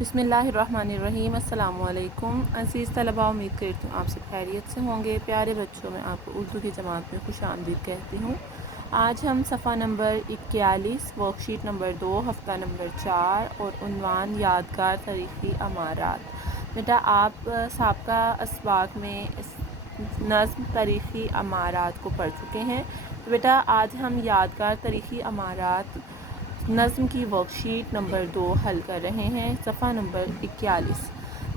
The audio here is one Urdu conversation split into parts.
بسم اللہ الرحمن الرحیم۔ السلام علیکم عزیز طلباء، امید کرتی ہوں آپ سب خیریت سے ہوں گے۔ پیارے بچوں، میں آپ کو اردو کی جماعت میں خوش آمدید کہتی ہوں۔ آج ہم صفحہ نمبر 41 ورک شیٹ نمبر 2 ہفتہ نمبر 4 اور عنوان یادگار تاریخی عمارات۔ بیٹا آپ سابقہ اسباق میں نظم تاریخی عمارات کو پڑھ چکے ہیں، تو بیٹا آج ہم یادگار تاریخی عمارات نظم کی ورک شیٹ نمبر 2 حل کر رہے ہیں، صفحہ نمبر 41۔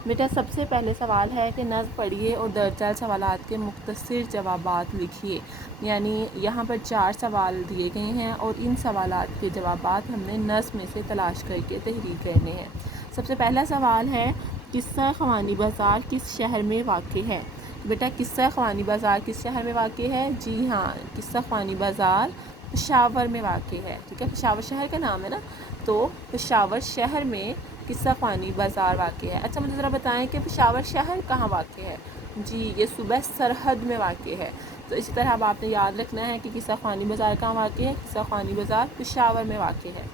بیٹا سب سے پہلے سوال ہے کہ نظم پڑھیے اور درج ذیل سوالات کے مختصر جوابات لکھیے۔ یعنی یہاں پر 4 سوال دیے گئے ہیں اور ان سوالات کے جوابات ہم نے نظم میں سے تلاش کر کے تحریر کرنے ہیں۔ سب سے پہلا سوال ہے، قصہ خوانی بازار کس شہر میں واقع ہے؟ بیٹا قصہ خوانی بازار کس شہر میں واقع ہے؟ جی ہاں، قصہ خوانی بازار پشاور میں واقع ہے۔ ٹھیک ہے، پشاور شہر کا نام ہے نا، تو پشاور شہر میں قصہ خوانی بازار واقع ہے۔ اچھا مجھے ذرا بتائیں کہ پشاور شہر کہاں واقع ہے؟ جی یہ صوبہ سرحد میں واقع ہے۔ تو اسی طرح اب آپ نے یاد رکھنا ہے کہ قصہ خوانی بازار کہاں واقع ہے؟ قصہ خوانی بازار پشاور میں واقع ہے۔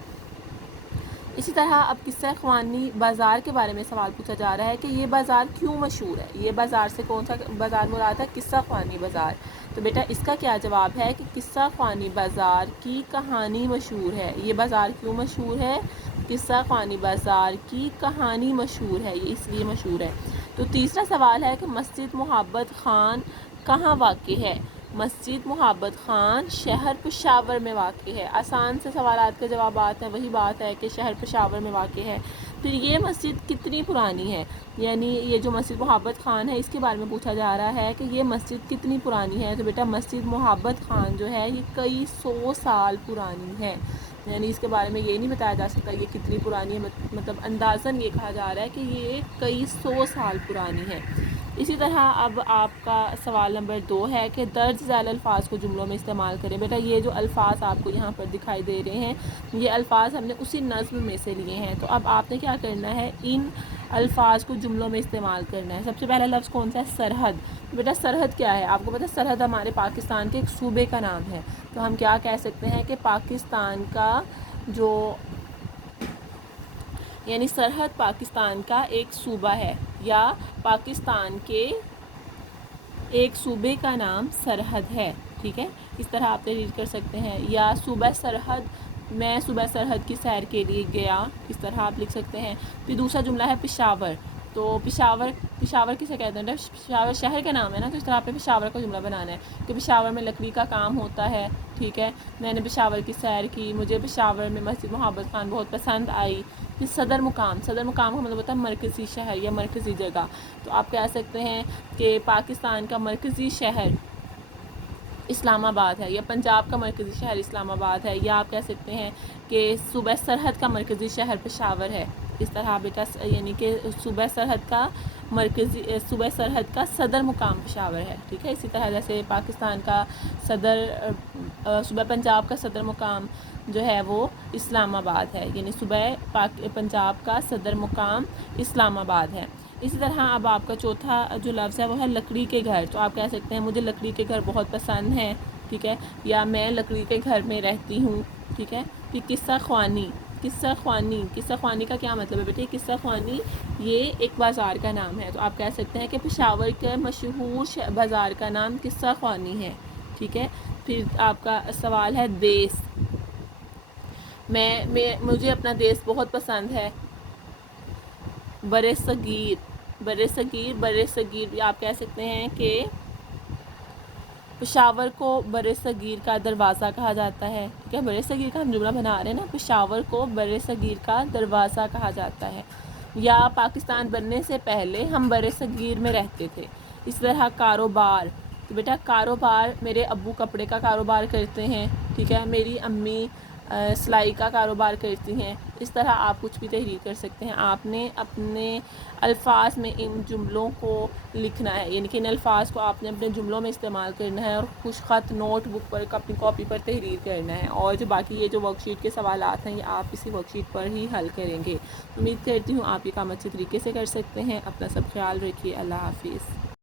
اسی طرح اب قصہ خوانی بازار کے بارے میں سوال پوچھا جا رہا ہے کہ یہ بازار کیوں مشہور ہے؟ یہ بازار سے کون سا بازار مراد ہے؟ قصہ خوانی بازار۔ تو بیٹا اس کا کیا جواب ہے کہ قصہ خوانی بازار کی کہانی مشہور ہے۔ یہ بازار کیوں مشہور ہے؟ قصہ خوانی بازار کی کہانی مشہور ہے، یہ اس لیے مشہور ہے۔ تو تیسرا سوال ہے کہ مسجد محبت خان کہاں واقع ہے؟ مسجد محبت خان شہر پشاور میں واقع ہے۔ آسان سے سوالات کے جوابات ہیں، وہی بات ہے کہ شہر پشاور میں واقع ہے۔ پھر یہ مسجد کتنی پرانی ہے؟ یعنی یہ جو مسجد محبت خان ہے اس کے بارے میں پوچھا جا رہا ہے کہ یہ مسجد کتنی پرانی ہے۔ تو بیٹا مسجد محبت خان جو ہے یہ کئی 100 سال پرانی ہے۔ یعنی اس کے بارے میں یہ نہیں بتایا جا سکتا یہ کتنی پرانی ہے، مطلب اندازاً یہ کہا جا رہا ہے کہ یہ کئی 100 سال پرانی ہے۔ اسی طرح اب آپ کا سوال نمبر 2 ہے کہ درج ذیل الفاظ کو جملوں میں استعمال کریں۔ بیٹا یہ جو الفاظ آپ کو یہاں پر دکھائی دے رہے ہیں یہ الفاظ ہم نے اسی نظم میں سے لیے ہیں۔ تو اب آپ نے کیا کرنا ہے، ان الفاظ کو جملوں میں استعمال کرنا ہے۔ سب سے پہلا لفظ کون سا ہے؟ سرحد۔ بیٹا سرحد کیا ہے؟ آپ کو پتہ ہے سرحد ہمارے پاکستان کے ایک صوبے کا نام ہے۔ تو ہم کیا کہہ سکتے ہیں کہ پاکستان کا جو یعنی سرحد پاکستان کا ایک صوبہ ہے، یا پاکستان کے ایک صوبے کا نام سرحد ہے۔ ٹھیک ہے، اس طرح آپ تحریر کر سکتے ہیں۔ یا صوبہ سرحد، میں صوبہ سرحد کی سیر کے لیے گیا، اس طرح آپ لکھ سکتے ہیں۔ پھر دوسرا جملہ ہے پشاور۔ تو پشاور کسے کہتے ہیں؟ پشاور شہر کا نام ہے نا، تو اس طرح آپ نے پشاور کا جملہ بنانا ہے کہ پشاور میں لکڑی کا کام ہوتا ہے۔ ٹھیک ہے، میں نے پشاور کی سیر کی، مجھے پشاور میں مسجد محبت خان بہت پسند آئی۔ پھر صدر مقام کا مطلب ہوتا ہے مرکزی شہر یا مرکزی جگہ۔ تو آپ کہہ سکتے ہیں کہ پاکستان کا مرکزی شہر اسلام آباد ہے، یا پنجاب کا مرکزی شہر اسلام آباد ہے، یا آپ کہہ سکتے ہیں کہ صوبہ سرحد کا مرکزی شہر پشاور ہے۔ اس طرح بیٹا یعنی کہ صوبہ سرحد کا صدر مقام پشاور ہے۔ ٹھیک ہے، اسی طرح جیسے پاکستان کا صوبہ پنجاب کا صدر مقام جو ہے وہ اسلام آباد ہے، یعنی صوبہ پنجاب کا صدر مقام اسلام آباد ہے۔ اسی طرح اب آپ کا چوتھا جو لفظ ہے وہ ہے لکڑی کے گھر۔ تو آپ کہہ سکتے ہیں مجھے لکڑی کے گھر بہت پسند ہیں، ٹھیک ہے، یا میں لکڑی کے گھر میں رہتی ہوں۔ ٹھیک ہے، پھر قصہ خوانی کا کیا مطلب ہے بیٹے؟ قصہ خوانی یہ ایک بازار کا نام ہے۔ تو آپ کہہ سکتے ہیں کہ پشاور کے مشہور بازار کا نام قصہ خوانی ہے۔ ٹھیک ہے، پھر آپ کا سوال ہے دیس۔ مجھے اپنا دیس بہت پسند ہے۔ برِ صغیر بھی آپ کہہ سکتے ہیں کہ پشاور کو برِ صغیر کا دروازہ کہا جاتا ہے۔ ٹھیک ہے، برِ صغیر کا ہم جملہ بنا رہے ہیں نا، پشاور کو برِ صغیر کا دروازہ کہا جاتا ہے۔ یا پاکستان بننے سے پہلے ہم برِ صغیر میں رہتے تھے۔ اس طرح کاروبار، تو بیٹا کاروبار میرے ابو کپڑے کا کاروبار کرتے ہیں، ٹھیک ہے، میری امی سلائی کا کاروبار کرتی ہیں۔ اس طرح آپ کچھ بھی تحریر کر سکتے ہیں۔ آپ نے اپنے الفاظ میں ان جملوں کو لکھنا ہے، یعنی کہ ان الفاظ کو آپ نے اپنے جملوں میں استعمال کرنا ہے اور خوش خط نوٹ بک پر اپنی کاپی پر تحریر کرنا ہے۔ اور جو باقی یہ جو ورک شیٹ کے سوالات ہیں یہ آپ اسی ورک شیٹ پر ہی حل کریں گے۔ امید کرتی ہوں آپ یہ کام اچھے طریقے سے کر سکتے ہیں۔ اپنا سب خیال رکھیے۔ اللہ حافظ۔